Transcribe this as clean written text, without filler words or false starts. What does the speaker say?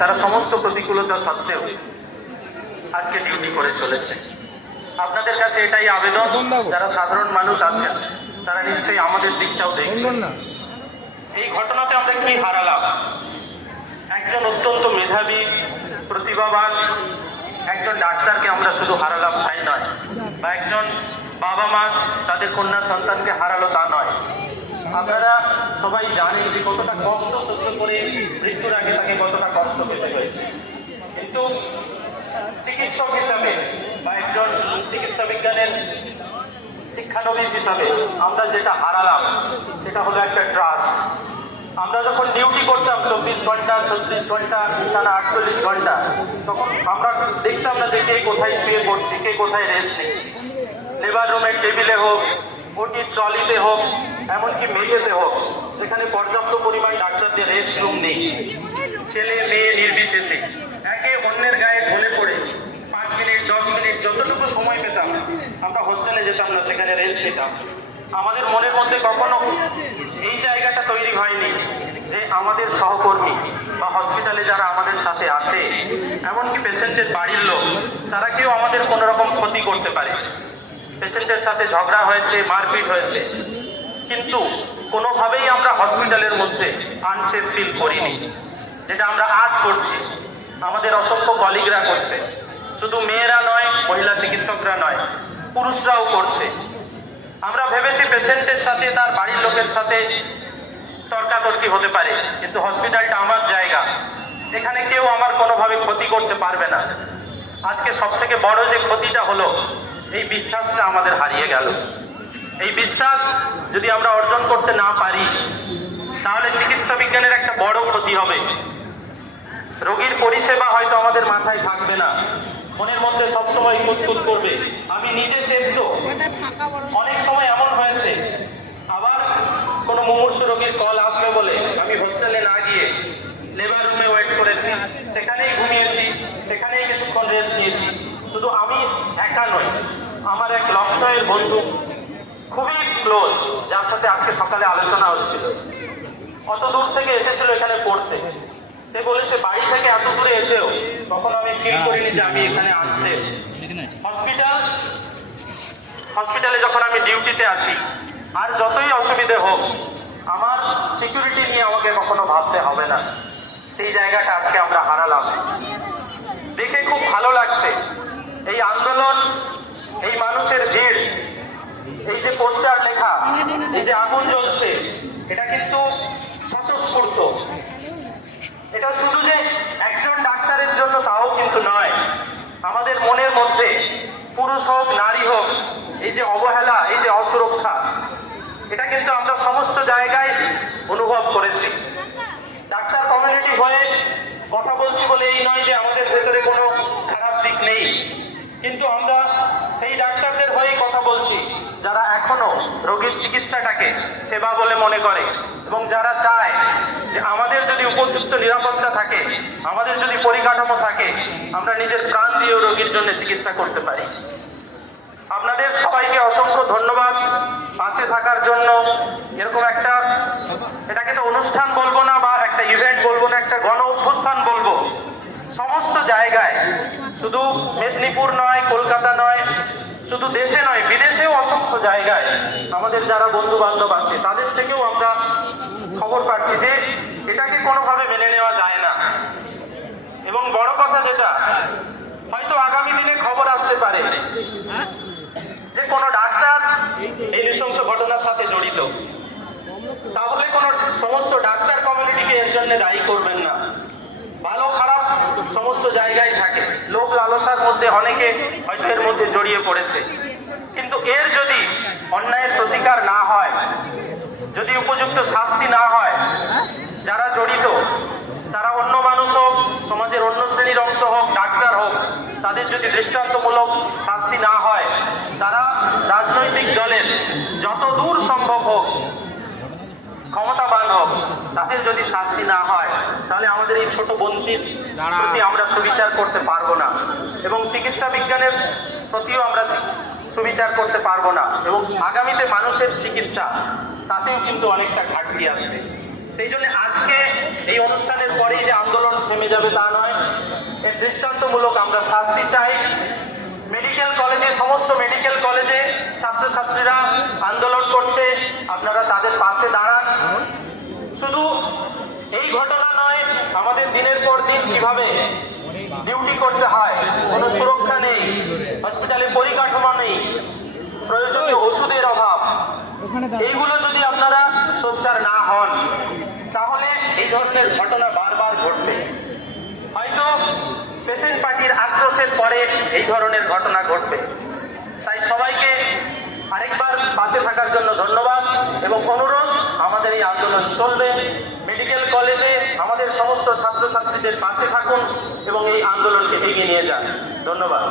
তারা সমস্ত প্রতিকূলতা সত্ত্বেও আজকে ডিউটি করে চলেছে। আপনাদের কাছে এটাই আবেদন, যারা সাধারণ মানুষ আছেন তারা নিশ্চয়ই আমাদের দিকটাও দেখবেন। এই ঘটনাতে আমরা কি হারালাম? একজন অত্যন্ত মেধাবী, প্রতিভাবান একজন ডাক্তারকে আমরা শুধু হারালাম তাই নয়, বা একজন বাবা মা তাদের কন্যা সন্তানকে হারালো তা নয়। আপনারা সবাই জানেন যে কতটা কষ্ট সহ্য করে মৃত্যুর আগে তাকে কতটা কষ্ট পেতে হয়েছে। কিন্তু চিকিৎসক হিসাবে বা একজন চিকিৎসা বিজ্ঞানের শিক্ষানবিশ হিসাবে আমরা যেটা হারালাম সেটা হলো একটা ট্রাস্ট। আমরা যখন ডিউটি করতাম 24 ঘন্টা, 36 ঘন্টা, টানা 48 ঘন্টা, তখন আমরা দেখতাম না যে কে কোথায় শুয়ে পড়ছি, কে কোথায় রেস্ট নিচ্ছি। লেবার রুমের টেবিলে হোক, ওটির ট্রলিতে হোক, এমনকি মেঝেতে হোক, সেখানে পর্যাপ্ত পরিমাণ ডাক্তারদের রেস্ট রুম নেই। ছেলে মেয়ে নির্বিশেষে একে অন্যের গায়ে ঢলে পড়ে 5 মিনিট 10 মিনিট যতটুকু সময় পেতাম আমরা হোস্টেলে যেতাম না, সেখানে রেস্ট নিতাম। আমাদের মনের মধ্যে কখনো এই জায়গাটা তৈরি হয়নি যে আমাদের সহকর্মী বা হসপিটালে যারা আমাদের সাথে আছে, এমনকি পেশেন্টের বাড়ির লোক, তারা কেউ আমাদের কোনো রকম ক্ষতি করতে পারে। পেশেন্টের সাথে ঝগড়া হয়েছে, মারপিট হয়েছে, কিন্তু কোনোভাবেই আমরা হসপিটালের মধ্যে আনসেফ ফিল করিনি, যেটা আমরা আজ করছি। আমাদের অসংখ্য কলিগরা করছে, শুধু মেয়েরা নয়, মহিলা চিকিৎসকরা নয়, পুরুষরাও করছে। আমরা ভেবেছি পেশেন্টের সাথে তার বাড়ির লোকের সাথে তর্কাতর্কি হতে পারে, কিন্তু হসপিটালটা আমার জায়গা, এখানে কেউ আমার কোনোভাবে ক্ষতি করতে পারবে না। আজকে সব থেকে বড় যে ক্ষতিটা হলো, এই বিশ্বাসটা আমাদের হারিয়ে গেল। এই বিশ্বাস যদি আমরা অর্জন করতে না পারি, তাহলে চিকিৎসা বিজ্ঞানের একটা বড় ক্ষতি হবে। রোগীর পরিষেবা হয়তো আমাদের মাথায় থাকবে না, মনের মধ্যে সবসময় কুতকুত করবে। আমি নিজে সেদ্ধ, অনেক সময় এমন হয়েছে, আবার কোনো মুমূর্ষু রোগীর কল আসবে বলে আমি হোস্টেলে না গিয়ে লেবার রুমে ওয়েট করেছি, সেখানেই ঘুমিয়েছি, সেখানেই কিছুক্ষণ রেস্ট নিয়েছি। শুধু আমি একা নই, আমার এক লক্ষয়ের বন্ধু, খুবই ক্লোজ, যার সাথে আজকে সকালে আলোচনা হচ্ছিল, অত দূর থেকে এসেছিল এখানে পড়তে। সে বলেছে বাড়ি থেকে এত দূরে এসেও তখন আমি ফিল করিনি যে আমি এখানে আনসেফ। হসপিটালে যখন আমি ডিউটিতে আছি, আর যতই অসুবিধে হোক, আমার সিকিউরিটি নিয়ে আমাকে কখনো ভাবতে হবে না। সেই জায়গাটা আজকে আমরা হারালাম। দেখে খুব ভালো লাগছে এই আন্দোলন, এই মানুষের ভিড়, এই যে পোস্টার লেখা, এই যে আগুন জ্বলছে, এটা কিন্তু স্বতঃস্ফূর্ত। এটা শুধু যে একজন ডাক্তারের জন্য তাও কিন্তু নয়, আমাদের মনের মধ্যে পুরুষ হোক নারী হোক, এই যে অবহেলা, এই যে অসুরক্ষা, এটা কিন্তু আমরা সমস্ত জায়গায় অনুভব করেছি। ডাক্তার কমিউনিটি হয়ে কথা বলছি বলে এই নয় যে আমাদের ভেতরে কোনো খারাপ দিক নেই, কিন্তু আমরা সেই ডাক্তারদের হয়েই কথা বলছি যারা এখনো রোগীর চিকিৎসাটাকে সেবা বলে মনে করে, এবং যারা চায় যে আমাদের যদি উপযুক্ত নিরাপত্তা থাকে, আমাদের যদি পরিকাঠামো থাকে, আমরা নিজের প্রাণ দিয়েও রোগীর জন্য চিকিৎসা করতে পারি। আপনাদের সবাইকে অসংখ্য ধন্যবাদ পাশে থাকার জন্য। এরকম একটা, এটাকে তো অনুষ্ঠান বলবো না বা একটা ইভেন্ট বলবো না, একটা গণ অভ্যুত্থান বলবো। সমস্ত জায়গায়, শুধু মেদিনীপুর নয়, কলকাতা নয়, শুধু দেশে নয়, বিদেশেও অসংখ্য জায়গায় আমাদের যারা বন্ধু বান্ধব আছে তাদের থেকেও আমরা খবর পাচ্ছি যে এটাকে কোনোভাবে মেনে নেওয়া যায় না। এবং বড় কথা যেটা, হয়তো আগামী দিনে খবর আসতে পারে যে কোনো ডাক্তার এই নৃশংস ঘটনার সাথে জড়িত, তাহলে কোনো সমস্ত ডাক্তার কমিউনিটিকে এর জন্য দায়ী করবেন না। ভালো খারাপ সমস্ত জায়গায় থাকে, লোক লালসার মধ্যে অনেকে হয়তো এর মধ্যে জড়িয়ে পড়েছে, কিন্তু এর যদি অন্যায়ের প্রতিকার না হয়, যদি উপযুক্ত শাস্তি না হয়, যারা জড়িত তারা অন্য মানুষ হোক, সমাজের অন্য শ্রেণীর অংশ হোক, ডাক্তার হোক, তাদের যদি দৃষ্টান্তমূলক শাস্তি না হয়, তারা রাজনৈতিক দলের যত দূর সম্ভব হোক, ক্ষমতাবান হোক, তাদের যদি শাস্তি না হয়, তাহলে আমাদের এই ছোট বন্ধুর প্রতি আমরা সুবিচার করতে পারবো না, এবং চিকিৎসা বিজ্ঞানের প্রতিও আমরা সুবিচার করতে পারবো না, এবং আগামীতে মানুষের চিকিৎসা তাতেও কিন্তু অনেকটা ঘাটতি আসবে। সেই জন্য আজকে এই অনুষ্ঠানের পরেই যে আন্দোলন থেমে যাবে তা নয়, এর দৃষ্টান্তমূলক আমরা শাস্তি চাই। মেডিকেল কলেজে, সমস্ত মেডিকেল কলেজে ছাত্রছাত্রীরা আন্দোলন করছে, আপনারা তাদের পাশে দাঁড়ান। শুধু এই ঘটনা নয়, আমাদের দিনের পর দিন কিভাবে ডিউটি করতে হয়, কোনো সুরক্ষা নেই, হসপিটালে পরিকাঠামো নেই, প্রয়োজনীয় ওষুধের অভাব, এইগুলো যদি আপনারা সোচ্চার না হন তাহলে এই ধরনের ঘটনা বারবার ঘটবে। হয়তো পেশেন্ট পার্টির আক্রোশের পরে এই ধরনের ঘটনা ঘটবে। তাই সবাইকে আরেকবার পাশে থাকার জন্য ধন্যবাদ এবং অনুরোধ, আমাদের এই আন্দোলন চলবে। মেডিকেল কলেজে আমাদের সমস্ত ছাত্রছাত্রীদের পাশে থাকুন এবং এই আন্দোলনকে এগিয়ে নিয়ে যান। ধন্যবাদ।